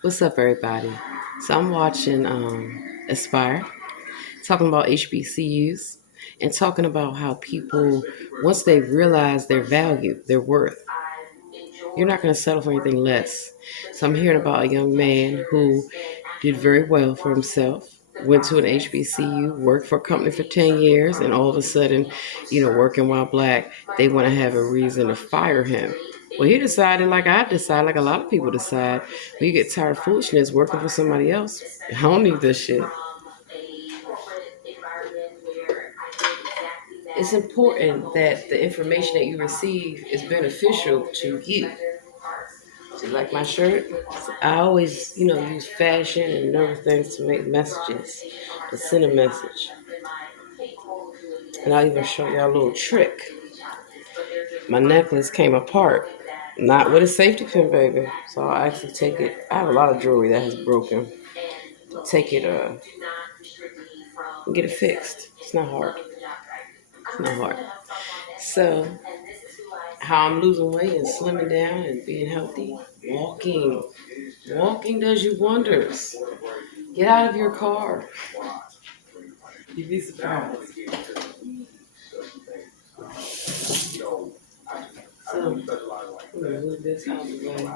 What's up, everybody? So I'm watching Aspire, talking about HBCUs, and talking about how people, once they realize their value, their worth, you're not going to settle for anything less. So I'm hearing about a young man who did very well for himself, went to an HBCU, worked for a company for 10 years, and all of a sudden, working while black, they want to have a reason to fire him. Well, he decided, like I decided, like a lot of people decide, when you get tired of foolishness working for somebody else, I don't need this shit. It's important that the information that you receive is beneficial to you. So like my shirt, I always, use fashion and other things to make messages, to send a message. And I'll even show y'all a little trick. My necklace came apart, not with a safety pin, baby. So I actually take it. I have a lot of jewelry that has broken. Take it, and get it fixed. It's not hard. It's not hard. So, how I'm losing weight and slimming down and being healthy? Walking. Walking does you wonders. Get out of your car. You'd be surprised. So, I'm gonna move this out of the way.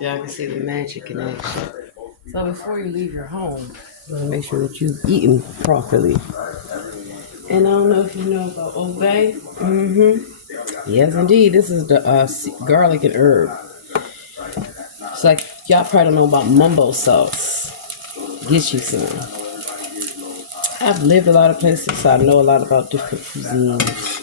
Y'all can see the magic in action. So before you leave your home, you want to make sure that you've eaten properly. And I don't know if you know about Obey. Yes, indeed. This is the garlic and herb. It's like y'all probably don't know about mumbo sauce. Get you some. I've lived a lot of places, so I know a lot about different cuisines.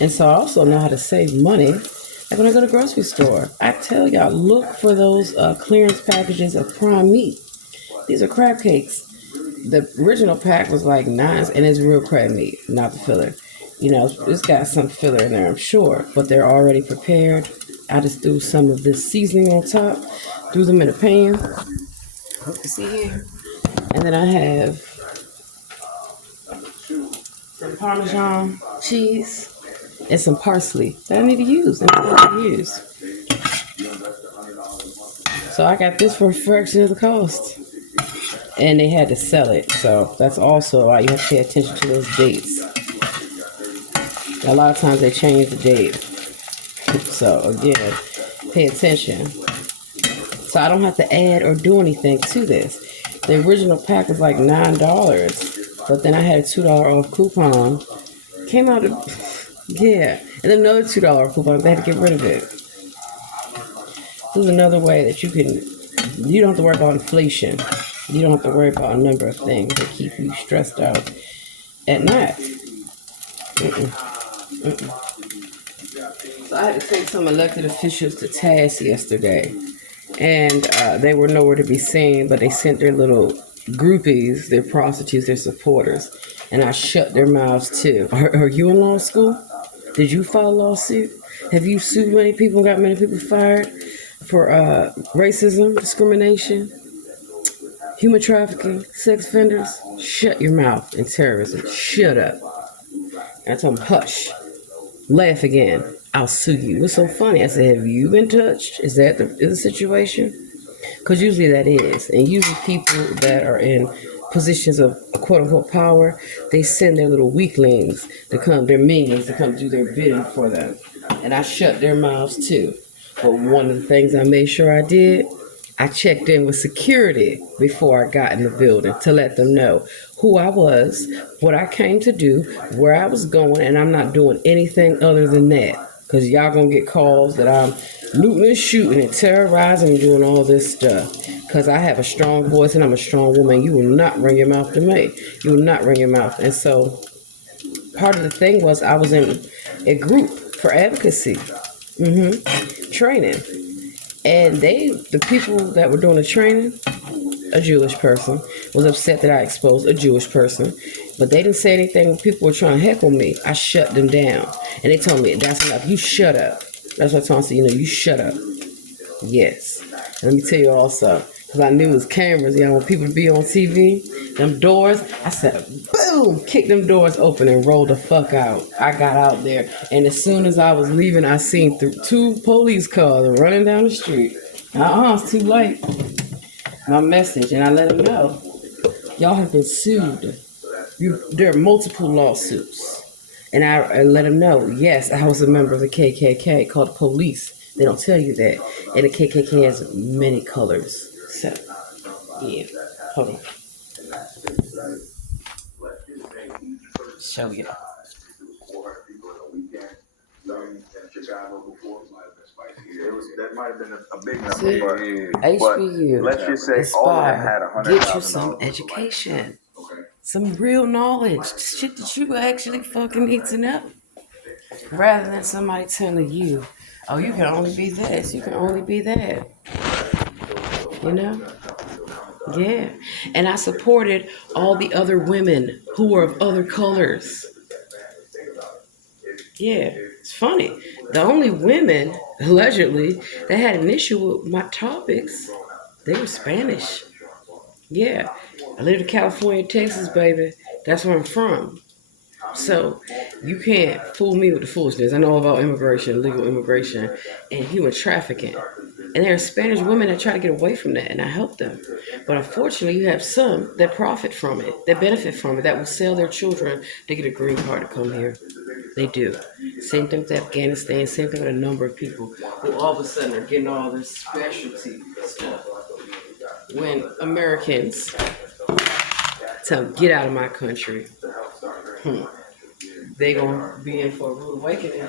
And so I also know how to save money. Like when I go to the grocery store, I tell y'all, look for those clearance packages of prime meat. These are crab cakes. The original pack was like 9, and it's real crab meat, not the filler. It's got some filler in there, I'm sure, but they're already prepared. I just threw some of this seasoning on top, threw them in a pan. Hope you see here. And then I have some Parmesan cheese and some parsley that I need to use. So I got this for a fraction of the cost. And they had to sell it. So that's also why you have to pay attention to those dates. A lot of times they change the date. So again, pay attention. So I don't have to add or do anything to this. The original pack was like $9, but then I had a $2 off coupon. Came out yeah, and another $2 coupon. They had to get rid of it. This is another way that you don't have to worry about inflation. You don't have to worry about a number of things that keep you stressed out at night. So I had to take some elected officials to task yesterday. And they were nowhere to be seen, but they sent their little groupies, their prostitutes, their supporters. And I shut their mouths too. Are you in law school? Did you file a lawsuit? Have you sued many people and got many people fired for racism, discrimination, human trafficking, sex offenders? Shut your mouth. And terrorism. Shut up. I told them, hush. Laugh again. I'll sue you. What's so funny? I said, have you been touched? Is that the situation? Because usually that is. And usually people that are in positions of quote unquote power, they send their little weaklings to come, their minions to come do their bidding for them. And I shut their mouths too. But one of the things I made sure I did, I checked in with security before I got in the building to let them know who I was, what I came to do, where I was going, and I'm not doing anything other than that. Because y'all going to get calls that I'm looting and shooting and terrorizing and doing all this stuff. Because I have a strong voice and I'm a strong woman. You will not run your mouth to me. You will not run your mouth. And so part of the thing was I was in a group for advocacy, training. And the people that were doing the training, a Jewish person, was upset that I exposed a Jewish person. But they didn't say anything. People were trying to heckle me. I shut them down. And they told me, that's enough. You shut up. That's what I told them. You shut up. Yes. And let me tell you also, Because I knew it was cameras. You know, when people be on TV, them doors, I said, boom, kicked them doors open and rolled the fuck out. I got out there. And as soon as I was leaving, I seen two police cars running down the street. It's too late. My message, and I let them know. Y'all have been sued. There are multiple lawsuits. And I let them know, yes, I was a member of the KKK called police. They don't tell you that. And the KKK has many colors. So, yeah. Hold on. Show you. That might have been a big number, but HBU, let's just say Aspire, all of them had $100,000. Get you some education, some real knowledge, shit that you actually fucking need to know, rather than somebody telling you, "Oh, you can only be this, you can only be that." You know? Yeah. And I supported all the other women who were of other colors. Yeah, it's funny. The only women, allegedly, that had an issue with my topics, they were Spanish. Yeah, I live in California, Texas, baby. That's where I'm from. So you can't fool me with the foolishness. I know about immigration, legal immigration, and human trafficking. And there are Spanish women that try to get away from that, and I help them. But unfortunately, you have some that profit from it, that benefit from it, that will sell their children to get a green card to come here. They do. Same thing with Afghanistan, same thing with a number of people who all of a sudden are getting all this specialty stuff. When Americans tell them, get out of my country, they gonna be in for a rude awakening,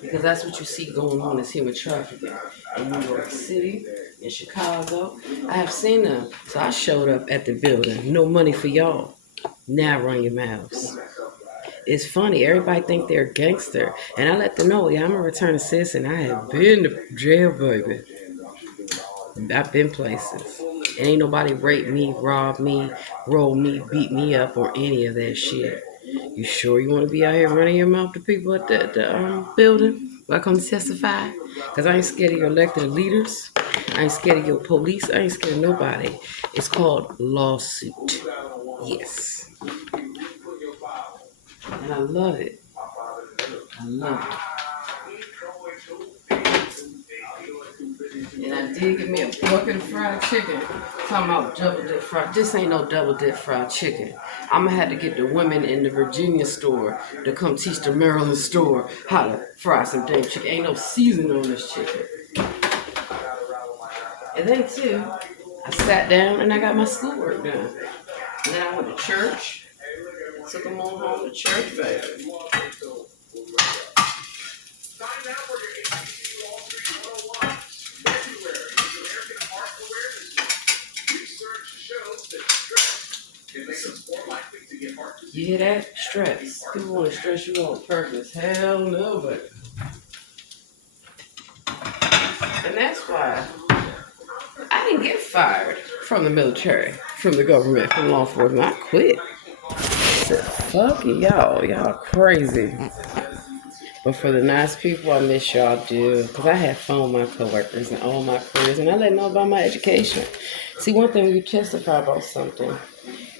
because that's what you see going on is human trafficking in New York City, in Chicago. I have seen them, so I showed up at the building. No money for y'all. Now run your mouths. It's funny. Everybody think they're a gangster, and I let them know, yeah, I'm a returning citizen. I have been to jail, baby. I've been places. And ain't nobody rape me, rob me, roll me, beat me up, or any of that shit. You sure you want to be out here running your mouth to people at the building? Welcome to testify. Because I ain't scared of your elected leaders. I ain't scared of your police. I ain't scared of nobody. It's called lawsuit. Yes. And I love it. I love it. And I did get me a bucket of fried chicken. Talking about double dip fried. This ain't no double dip fried chicken. I'm gonna have to get the women in the Virginia store to come teach the Maryland store how to fry some damn chicken. Ain't no seasoning on this chicken. And then too, I sat down and I got my schoolwork done. And then I went to church. Took them on home to church, baby. You hear that? Stress. People want to stress you on purpose. Hell no, but. And that's why I didn't get fired from the military, from the government, from law enforcement. I quit. I said, fuck y'all. Y'all crazy. But for the nice people, I miss y'all do. Because I had fun with my coworkers and all my careers. And I let them know about my education. See, one thing when you testify about something,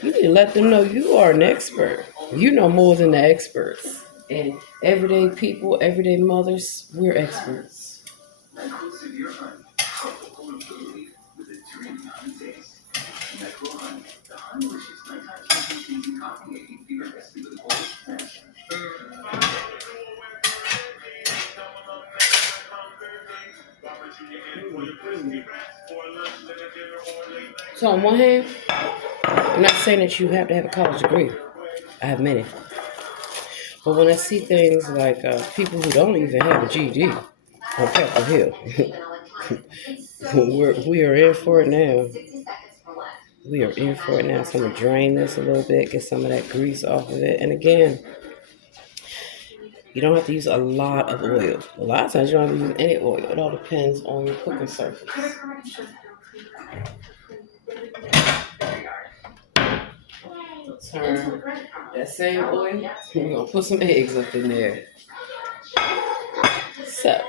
you need to let them know you are an expert. You know more than the experts. And everyday people, everyday mothers, we're experts. So on one hand, I'm not saying that you have to have a college degree. I have many. But when I see things like people who don't even have a GED on Capitol Hill, we are in for it now. We are in for it now. So I'm going to drain this a little bit, get some of that grease off of it. And again, you don't have to use a lot of oil. A lot of times you don't have to use any oil. It all depends on your cooking surface. Turn that same oil, we're going to put some eggs up in there. So,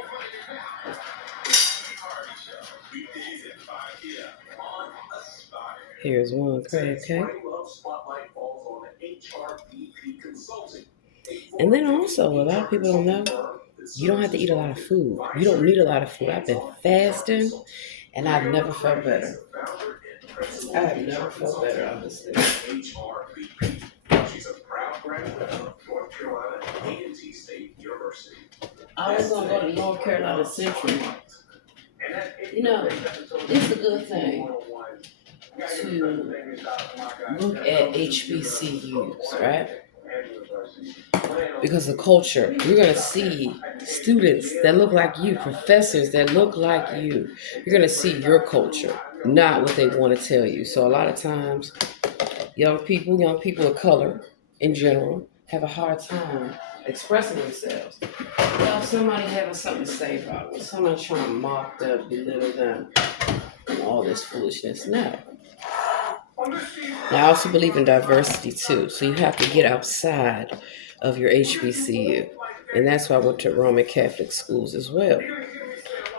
Here's one crab cake. And then also, a lot of people don't know, you don't have to eat a lot of food. You don't need a lot of food. I've been fasting and I've never felt better. I have never felt better, honestly. I was going to go to North Carolina Central. You know, it's a good thing to look at HBCUs, right? Because the culture, you're going to see students that look like you, professors that look like you. You're going to see your culture, not what they want to tell you. So a lot of times, young people of color in general, have a hard time expressing themselves. Well, somebody having something to say about them, somebody trying to mock them, belittle them, and all this foolishness. No. Now, I also believe in diversity too. So you have to get outside of your HBCU. And that's why I went to Roman Catholic schools as well.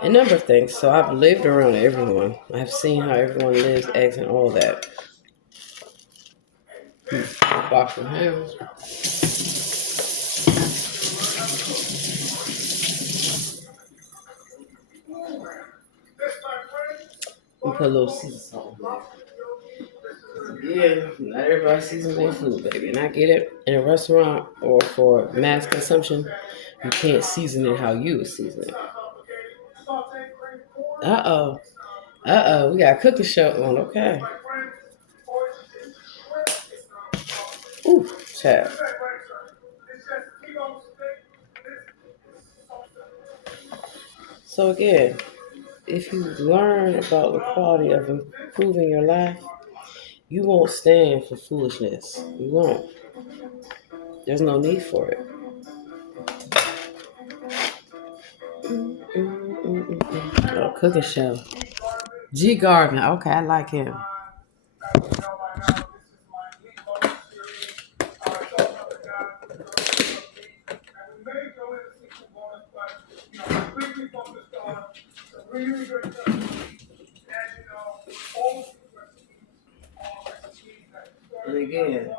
A number of things. So I've lived around everyone. I've seen how everyone lives, acts, and all that. Box from hell. We put a little season salt on there. Yeah, not everybody seasons their food, baby. And I get it. In a restaurant or for mass consumption, you can't season it how you would season it. Uh-oh. Uh-oh. We got a cooking show on. Okay. Ooh, child. So again, if you learn about the quality of improving your life, you won't stand for foolishness. You won't. There's no need for it. Oh, cooking show. G Garvin. Okay, I like him. And again,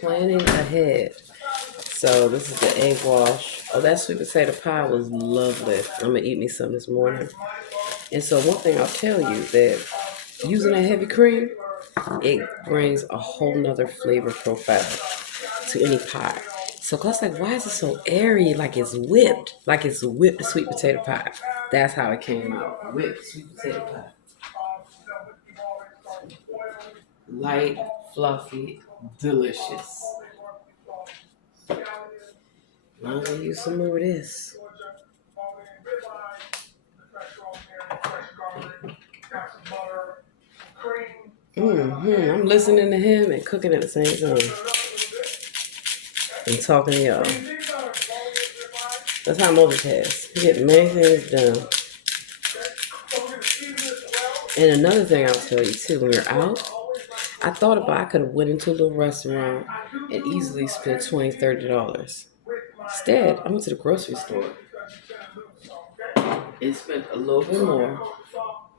planning ahead. So this is the egg wash. Oh, that sweet potato pie was lovely. I'm gonna eat me some this morning. And so one thing I'll tell you that using a heavy cream, it brings a whole nother flavor profile to any pie. So cause like, why is it so airy? Like it's whipped. Like it's whipped sweet potato pie. That's how it came out. Whipped sweet potato pie. Light, fluffy, delicious. I'm gonna use some more of this. I'm listening to him and cooking at the same time. And talking to y'all. That's how I'm multitask. You get many things done. And another thing I'll tell you too, when you're out, I thought about I could have went into a little restaurant and easily spent $20, $30. Instead, I went to the grocery store and spent a little bit more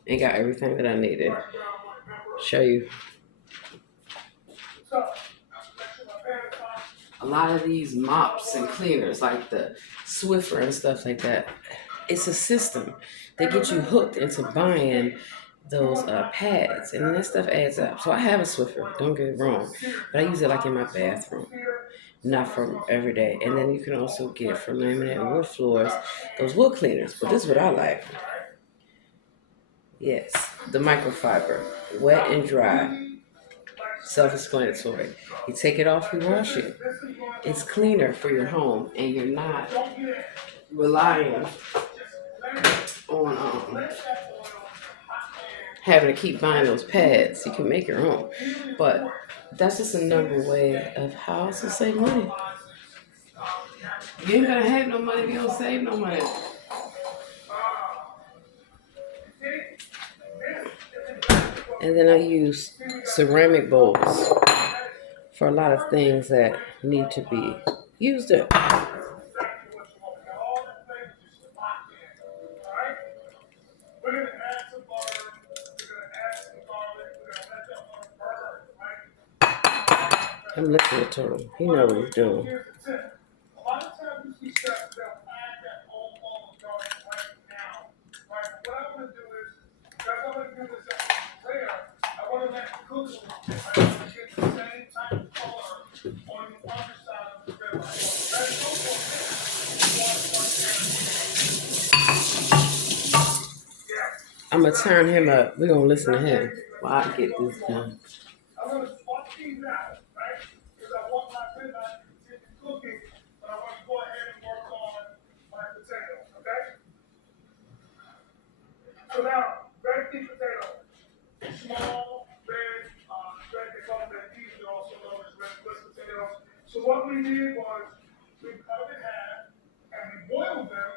and got everything that I needed. Show you. A lot of these mops and cleaners, like the Swiffer and stuff like that, it's a system. They get you hooked into buying those pads, and that stuff adds up. So I have a Swiffer, don't get it wrong, but I use it like in my bathroom, not for every day. And then you can also get for laminate and wood floors those wood cleaners. But this is what I like. Yes, the microfiber, wet and dry. Self-explanatory. You take it off, you wash it. It's cleaner for your home, and you're not relying on having to keep buying those pads. You can make your own, but that's just another way of how to save money. You ain't gonna have no money if you don't save no money. And then I use ceramic bowls for a lot of things that need to be used up. I'm listening to him. He know what he's doing. A lot of times you see chefs that add that whole ball of garlic right now. Right? What I want to do is, because I'm going to do this at rare, I want to let it cook a little bit. I want to get the same type of color on the underside of the ribeye. So let it go for a minute. I'm going to turn him up. We're going to listen to him while I get this done. I'm going to swap these out, right? Because I want my ribeye to continue cooking, but I want to go ahead and work on my potatoes, okay? So now, red pea potato, small, red, they call them red peas, they're also known as red Swiss potatoes. So what we did was, we cut them in half, and we boiled them,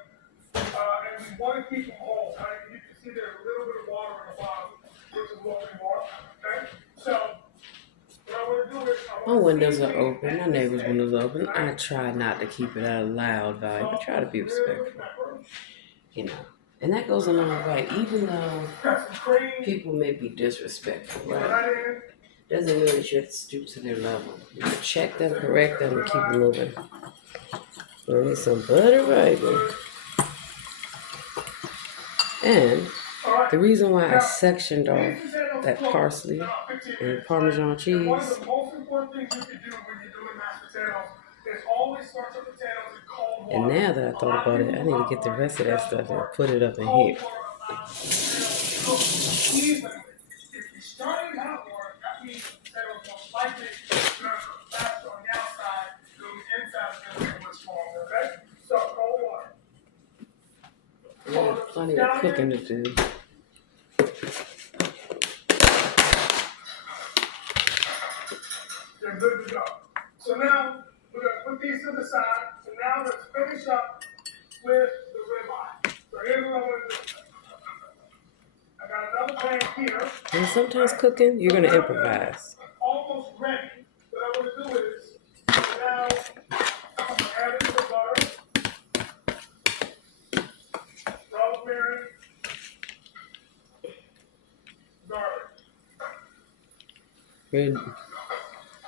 and we want to keep them whole, right? You can see there's a little bit of water in the bottom, which is what we want, okay? So, my windows are open. My neighbor's windows are open. I try not to keep it at a loud volume. I try to be respectful, you know. And that goes a long way. Even though people may be disrespectful, right? Doesn't mean that you have to stoop to their level. You can check them, correct them, and keep moving. We need some butter, baby. And the reason why I sectioned off that parsley and Parmesan cheese, and now that I thought about it, I need to get the rest of that stuff and put it up in here. Yeah, plenty of cooking to do. They're good to go. So now we're going to put these to the side. So now let's finish up with the ribeye. So here's what I'm going to do. I got another pan here. And sometimes cooking, you're going to improvise. Almost ready. What I'm going to do is now I'm going to add in the butter, rosemary, garlic.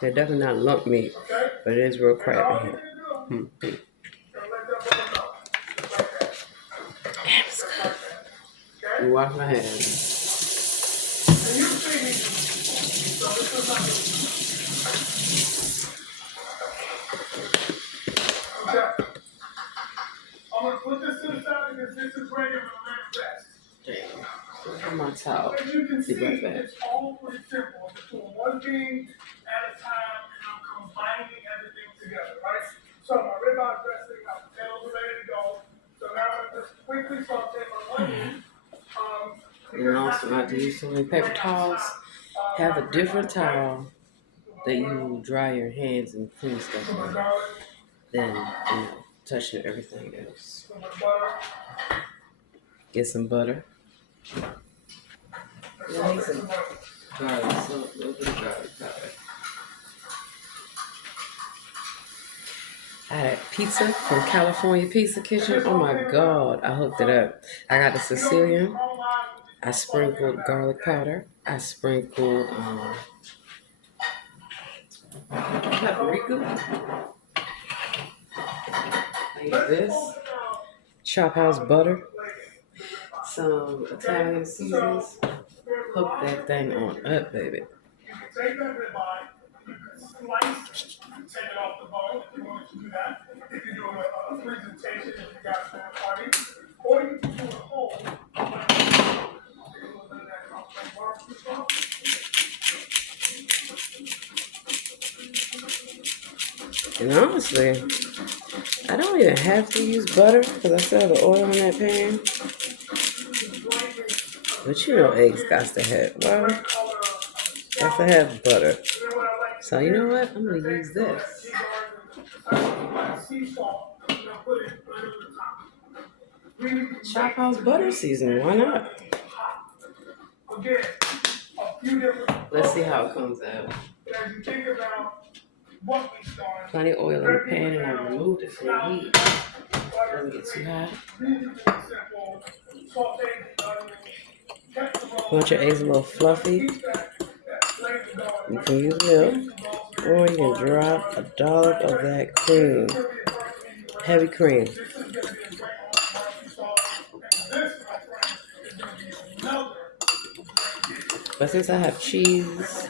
They're definitely not lump meat, but it is real crab in here. You wash my hands. I'm going to put this to the side because this is ready for the rest. Damn. My towel. As you can see, Right back. it's all pretty simple. I'm just doing one thing at a time, and I'm combining everything together, right? So my ribeye dressing, my potatoes are ready to go. So now I'm going to just quickly saute my onions. You're also not to use so many paper towels. Have a different towel that you will dry your hands and clean stuff with than touching everything else. Get some butter. Need some garlic, so a little bit of garlic powder. I had pizza from California Pizza Kitchen. Oh my God, I hooked it up. I got the Sicilian. I sprinkled garlic powder. I sprinkled paprika. I use this. Chop house butter. Some Italian seasons. Hook that thing on up, baby. You can take that ribeye, you can slice, take it off the bone if you wanted to do that. If you're doing a presentation, if you got a party, or you can do it whole. Take a little bit of that barbecue sauce. And honestly, I don't even have to use butter because I still have the oil in that pan. But you know eggs got to have, well, got to have butter. So you know what? I'm going to use this. Chop house butter seasoning, why not? Let's see how it comes out. Plenty of oil in the pan and I removed it from the heat. Doesn't get too hot. Want your eggs a little fluffy? You can use milk. Or you can drop a dollop of that cream. Heavy cream. But since I have cheese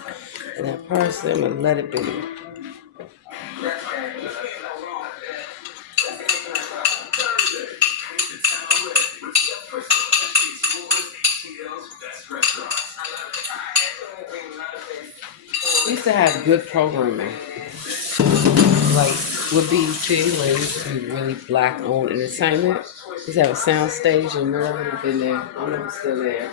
and that parsley, I'm gonna let it be. We used to have good programming. Like with BET, where it used to be really black owned entertainment. We used to have a sound stage in Maryland up in there. I don't know if it's still there.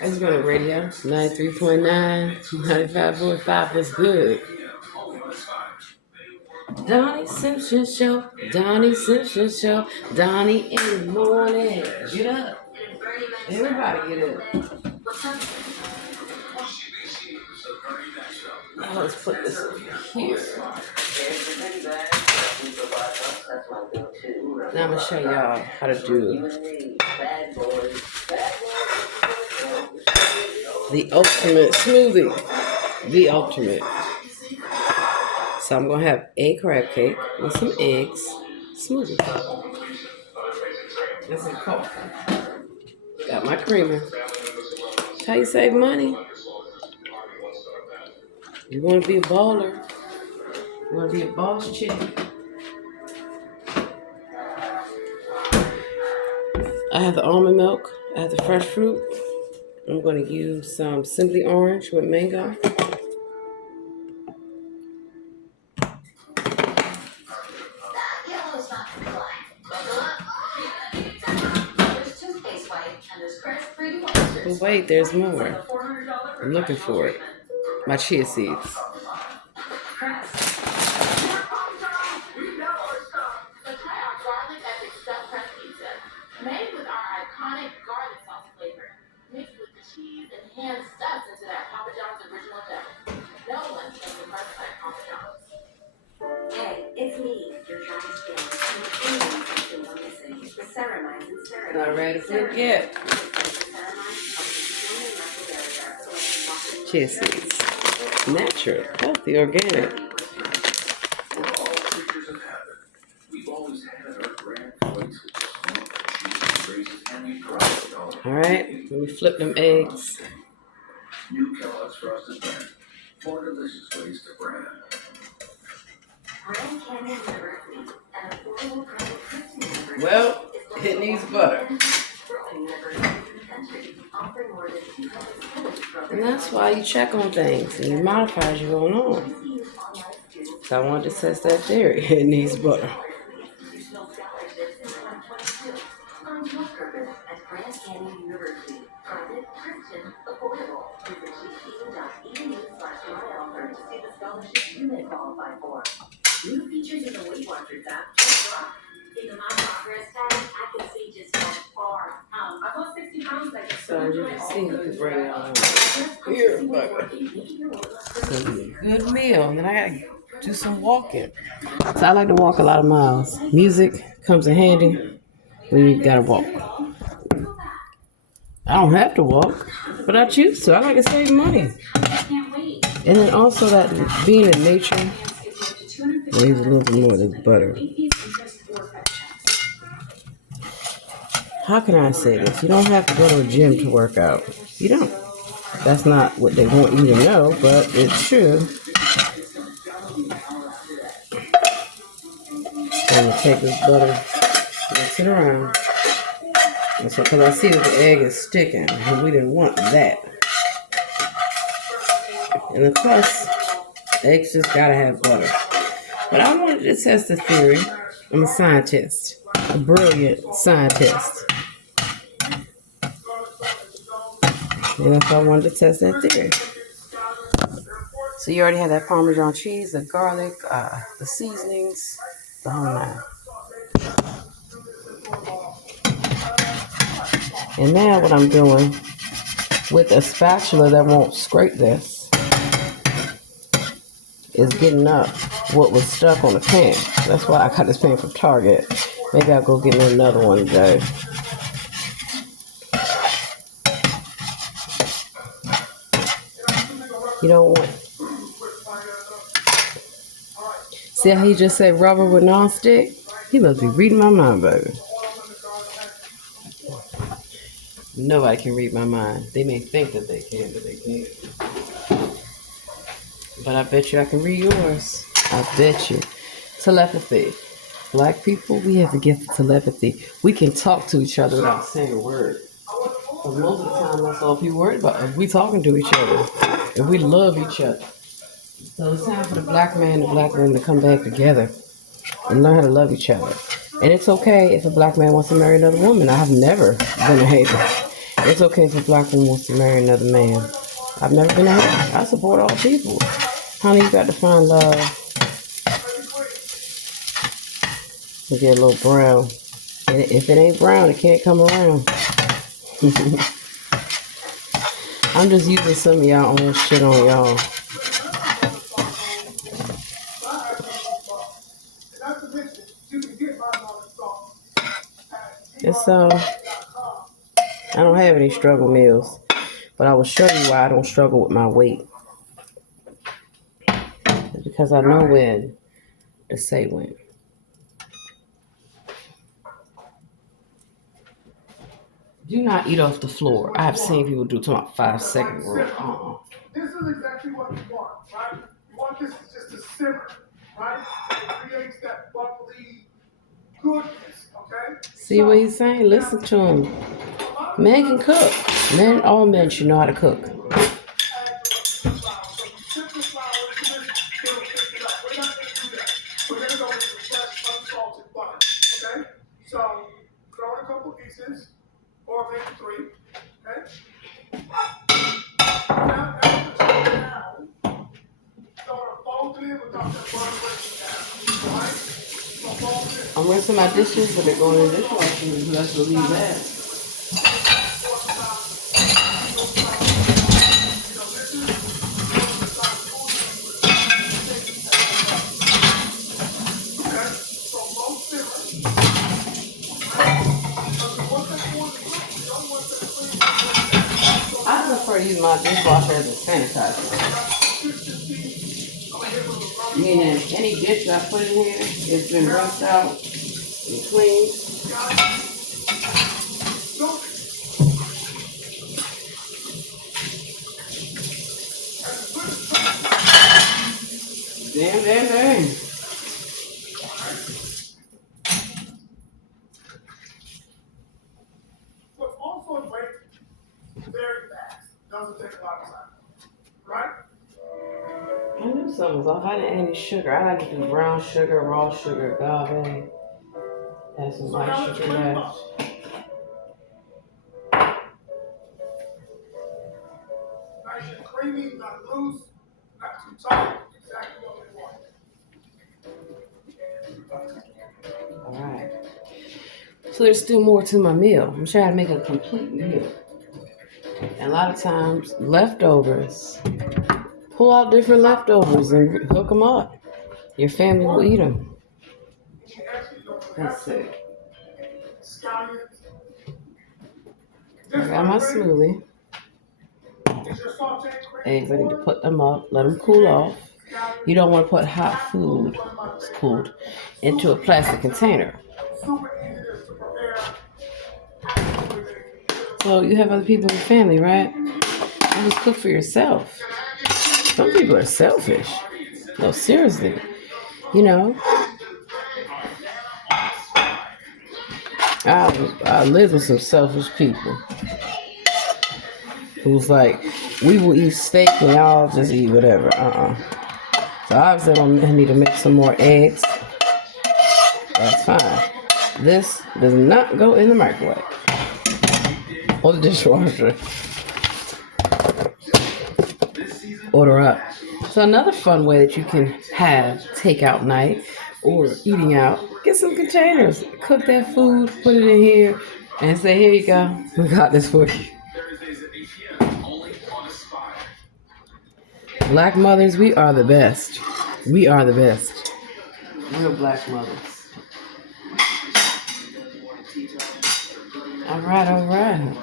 I used to be on the radio, 93.9, 95.5 was good. Donnie Simpson Show, Donnie Simpson Show, Donnie in the morning. Get up. Everybody get up. Now let's put this here. Now I'm going to show y'all how to do the ultimate smoothie. The ultimate. So I'm going to have a crab cake with some eggs, smoothie. This is coffee. Got my creamer. That's how you save money. You want to be a baller. You want to be a boss chick. I have the almond milk. I have the fresh fruit. I'm going to use some Simply Orange with mango. But wait, there's more. I'm looking for it. My chia seeds. Not ready to flip yet. Chia seeds. Natural, healthy, organic. Alright, let me flip them eggs. New Kellogg's Frosted Bread. 4 delicious ways to brand. Well, it needs butter. And that's why you check on things and you modify as you're going on. So I wanted to test that theory. It needs butter. New features in the Weight Watchers app. In my progress tag, I can see just how far. I lost 60 pounds. So you can see you can bring it on here, but it's gonna be a good meal. And then I gotta do some walking. So I like to walk a lot of miles. Music comes in handy when you gotta walk. I don't have to walk, but I choose to. I like to save money. And then also that being in nature, I'll use a little bit more of the butter. How can I say this? You don't have to go to a gym to work out. You don't. That's not what they want you to know, but it's true. I'm going to take this butter, mix it around. And so, because I see that the egg is sticking, and we didn't want that. And of course, eggs just gotta have butter. But I wanted to test the theory. I'm a scientist, a brilliant scientist. And that's why I wanted to test that theory. So you already have that Parmesan cheese, the garlic, the seasonings, the whole nine. And now what I'm doing with a spatula that won't scrape this is getting up what was stuck on the pan. That's why I got this pan from Target. Maybe I'll go get me another one today. You don't want See how he just said rubber with non-stick? He must be reading my mind, baby. Nobody can read my mind. They may think that they can, but they can't. But I bet you I can read yours. I bet you. Telepathy. Black people, we have the gift of telepathy. We can talk to each other without saying a word. But most of the time, that's all people worry about. If we talking to each other, if we love each other. So it's time for the black man and the black woman to come back together and learn how to love each other. And it's okay if a black man wants to marry another woman. I have never been a hater. It's okay if a black woman wants to marry another man. I've never been a hater. I support all people. Honey, you got to find love. We get a little brown. And if it ain't brown, it can't come around. I'm just using some of y'all own shit on y'all. And so, I don't have any struggle meals. But I will show you why I don't struggle with my weight. It's because I know when to say when. Do not eat off the floor. I have seen people do to my 5-second rule. This is exactly what you want, right? You want this just to simmer, right? It creates that bubbly goodness, okay? See what he's saying? Listen to him. Men can cook. All men should know how to cook. So, throw in a couple pieces, or maybe 3, okay? Now, I'm rinsing my dishes, but they're going in the dishwasher because that's what leave that. I prefer to use my dishwasher as a sanitizer. Meaning any dish that I put in here, it's been rinsed out and cleaned. Damn. What's also great, very fast. Doesn't take a lot of time. Right? I knew something was off. I didn't add any sugar. I like to do brown sugar, raw sugar, agave. Add some white sugar left. Nice and creamy, not loose, not too tight. Exactly what we want. Alright. So there's still more to my meal. I'm trying to make a complete meal. And a lot of times, leftovers. Pull out different leftovers and hook them up. Your family will eat them. Let's see. I got my smoothie. Eggs, I need to put them up, let them cool off. You don't want to put hot food, it's cooled, into a plastic container. So you have other people in your family, right? You just cook for yourself. Some people are selfish. No, seriously. You know, I live with some selfish people who's like, we will eat steak and y'all just eat whatever. So obviously I need to make some more eggs. That's fine. This does not go in the microwave or the dishwasher. Order up. So another fun way that you can have takeout night or eating out, get some containers, cook that food, put it in here, and say, here you go, we got this for you. Black mothers, we are the best. We are the best. Real black mothers. All right.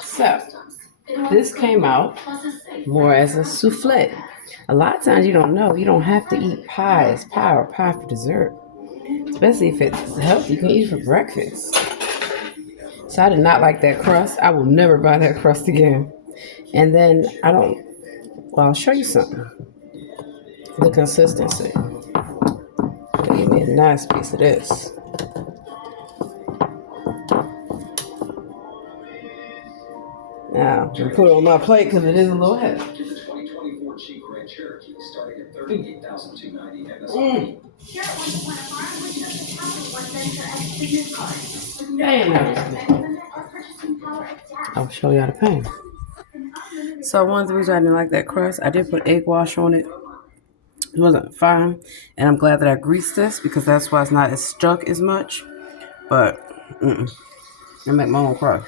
So this came out more as a souffle. A lot of times you don't know. You don't have to eat pie as pie or pie for dessert. Especially if it's healthy, you can eat it for breakfast. So I did not like that crust. I will never buy that crust again. And then I don't, well, I'll show you something. The consistency. Give me a nice piece of this. Now, I'm put it on my plate because it is a little heavy. Damn, that was good. I'll show you how to pan. So one of the reasons I didn't like that crust, I did put egg wash on it. It wasn't fine, and I'm glad that I greased this because that's why it's not as stuck as much. But I make my own crust.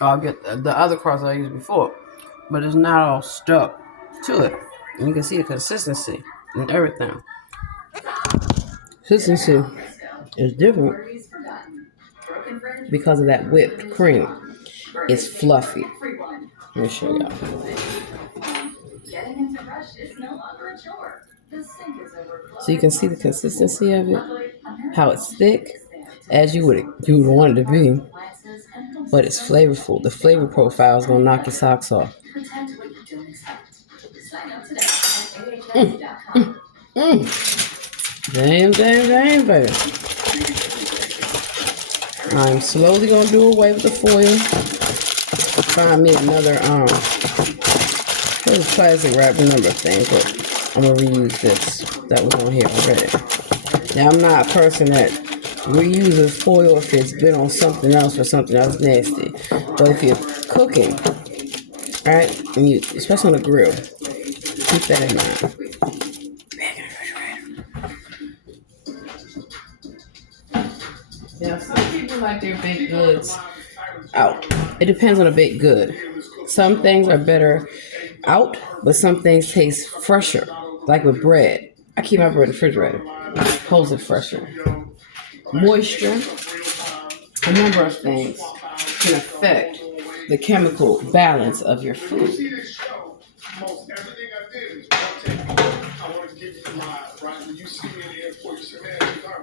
I'll get the other crust I used before, but it's not all stuck to it. And you can see the consistency and everything. Consistency is different because of that whipped cream. It's fluffy. Let me show y'all. So you can see the consistency of it, how it's thick, as you would want it to be, but it's flavorful. The flavor profile is gonna knock your socks off. Damn, baby. I'm slowly gonna do away with the foil. Find me another there's a plastic wrapper number thing, but I'm gonna reuse this that was on here already. Now I'm not a person that reuses foil if it's been on something else or something else nasty. But if you're cooking, alright, and you especially on the grill, keep that in mind. Yeah, some people like their baked goods out. It depends on the baked good. Some things are better out, but some things taste fresher. Like with bread. I keep my bread in the refrigerator. Holds it fresher. Moisture, a number of things can affect the chemical balance of your food.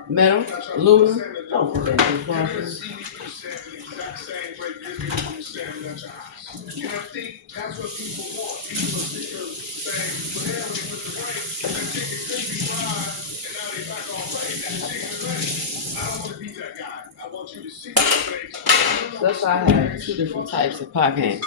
Metal, aluminum. Don't put that in the process. And I think that's what people want. People are sick of saying, well, they only put the rain, that chicken could be fried, and now they back on rain, that chicken is ready. I don't want to be that guy. I want you to see the things. That's why I have two different types of pie pans.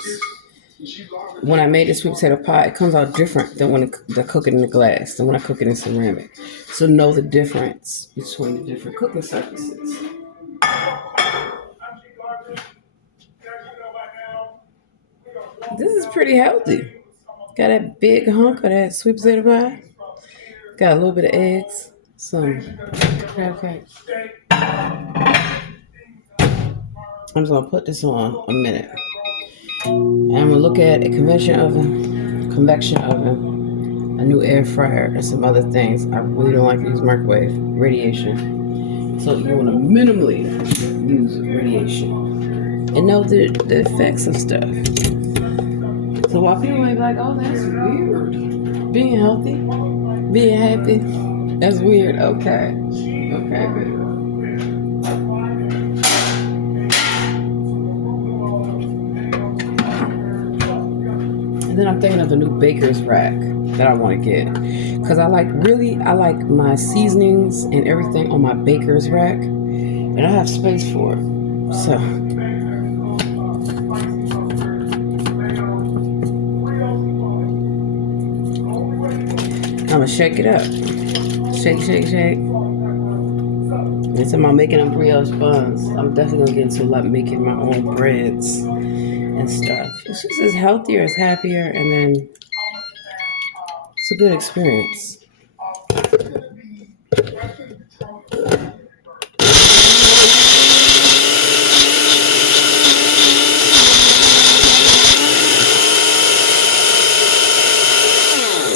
When I made the sweet potato pie, it comes out different than when I cook it in the glass, than when I cook it in ceramic. So know the difference between the different cooking surfaces. This is pretty healthy. Got that big hunk of that sweet potato pie. Got a little bit of eggs. Some crab cakes. I'm just going to put this on a minute. And I'm going to look at a convection oven, a new air fryer, and some other things. I really don't like to use microwave radiation. So you want to minimally use radiation. And know the effects of stuff. So while people may be like, oh, that's weird. Being healthy, being happy, that's weird. Okay. Okay, baby. And then I'm thinking of a new baker's rack that I want to get. Because I like my seasonings and everything on my baker's rack. And I have space for it. So I'm gonna shake it up. Shake. And so I'm making them brioche buns. I'm definitely gonna get into like making my own breads and stuff. It's just as healthier, as happier, and then it's a good experience.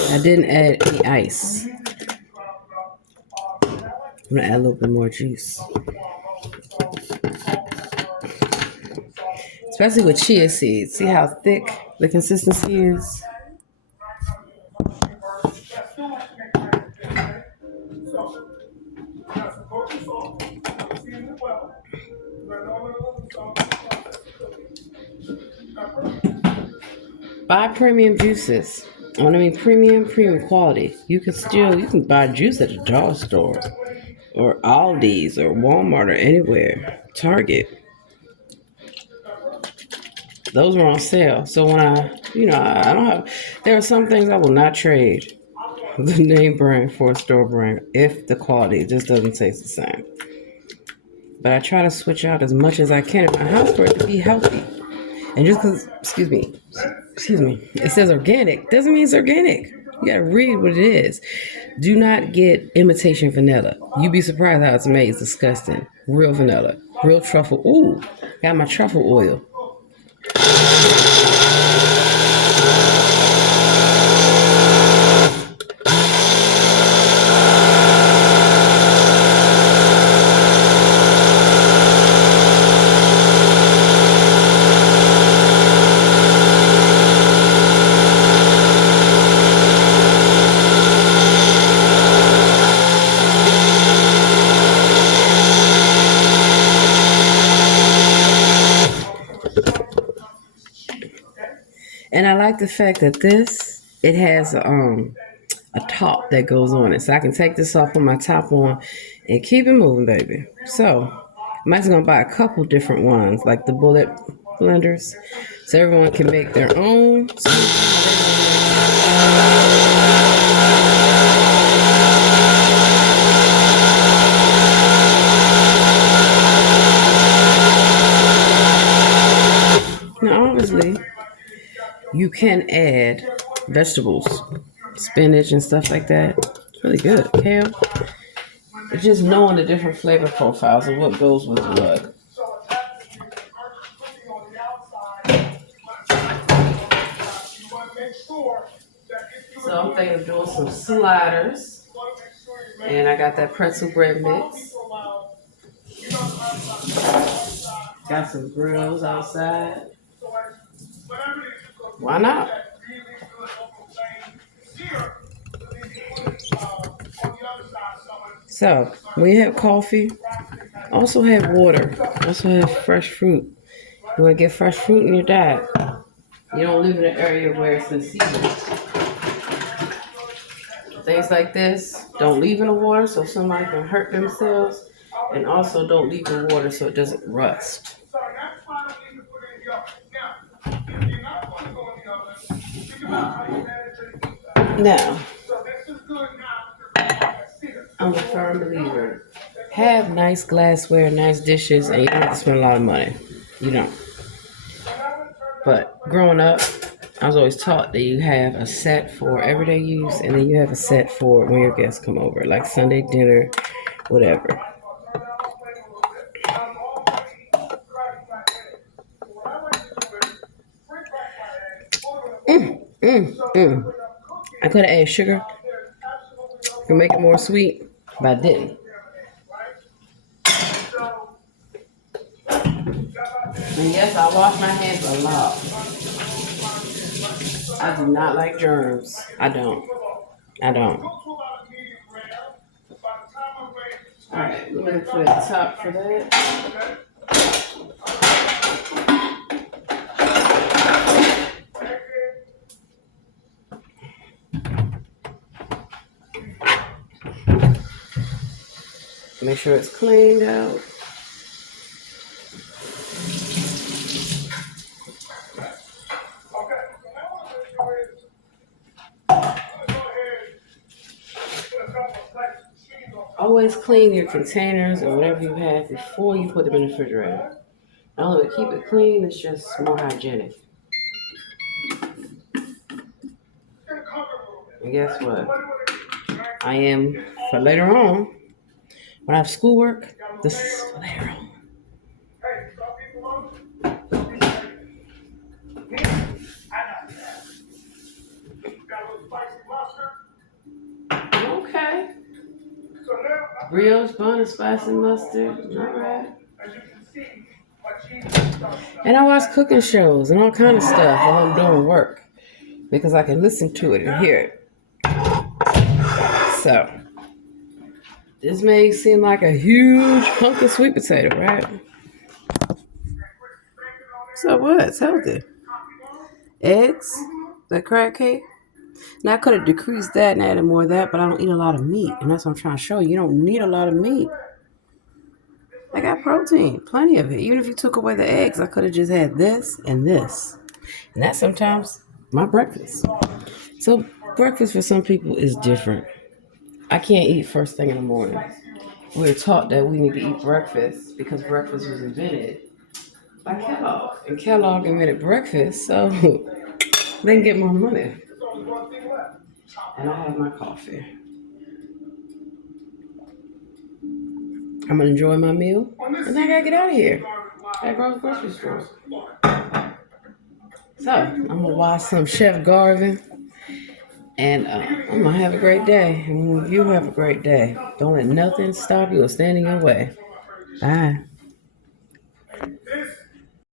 I didn't add any ice. I'm gonna add a little bit more juice. especially with chia seeds. See how thick the consistency is? That still has to make right, okay? So, you got some kosher salt, season it well. You got no salt, processed cookies, pepper. Buy premium juices. When I mean premium quality. You can buy juice at the dollar store or Aldi's or Walmart or anywhere. Target. Those were on sale. So when I don't have, there are some things I will not trade the name brand for a store brand if the quality just doesn't taste the same. But I try to switch out as much as I can in my house for it to be healthy. And just because, excuse me, it says organic doesn't mean it's organic. You gotta read what it is. Do not get imitation vanilla. You'd be surprised how it's made. It's disgusting. Real vanilla, real truffle. Ooh, got my truffle oil. And I like the fact that it has a top that goes on it. So I can take this off, put my top on, and keep it moving, baby. So I'm actually gonna buy a couple different ones, like the bullet blenders, so everyone can make their own. Now, obviously, you can add vegetables, spinach and stuff like that. It's really good. Kale. It's just knowing the different flavor profiles of what goes with what. So I'm thinking of doing some sliders. And I got that pretzel bread mix. Got some grills outside. Why not? So we have coffee. Also have water. Also have fresh fruit. You want to get fresh fruit in your diet. You don't live in an area where it's in season. Things like this, don't leave in the water so somebody can hurt themselves. And also don't leave the water so it doesn't rust. Now, I'm a firm believer. Have nice glassware, nice dishes, and you don't have to spend a lot of money. You don't. But growing up, I was always taught that you have a set for everyday use, and then you have a set for when your guests come over, like Sunday dinner, whatever. I could have added sugar to make it more sweet, but I didn't. And yes, I wash my hands a lot. I do not like germs. I don't. Alright, we're going to put a top for that. Make sure it's cleaned out. Always clean your containers or whatever you have before you put them in the refrigerator. Not only to keep it clean, it's just more hygienic. And guess what? I am, for later on, when I have schoolwork, this is for later on. Okay. Brioche bun and spicy mustard. All right. And I watch cooking shows and all kind of stuff while I'm doing work because I can listen to it and hear it. So this may seem like a huge hunk of sweet potato, right? So what? It's healthy. Eggs, the crab cake. Now I could have decreased that and added more of that, but I don't eat a lot of meat, and that's what I'm trying to show you. You don't need a lot of meat. I got protein, plenty of it. Even if you took away the eggs, I could have just had this and this. And that's sometimes my breakfast. So breakfast for some people is different. I can't eat first thing in the morning. We're taught that we need to eat breakfast because breakfast was invented by Kellogg. And Kellogg invented breakfast so they can get more money. And I have my coffee. I'm gonna enjoy my meal, and I gotta get out of here. I gotta go to the grocery store. So I'm gonna watch some Chef Garvin, and I'm gonna have a great day. And you have a great day. Don't let nothing stop you or stand in your way. Bye.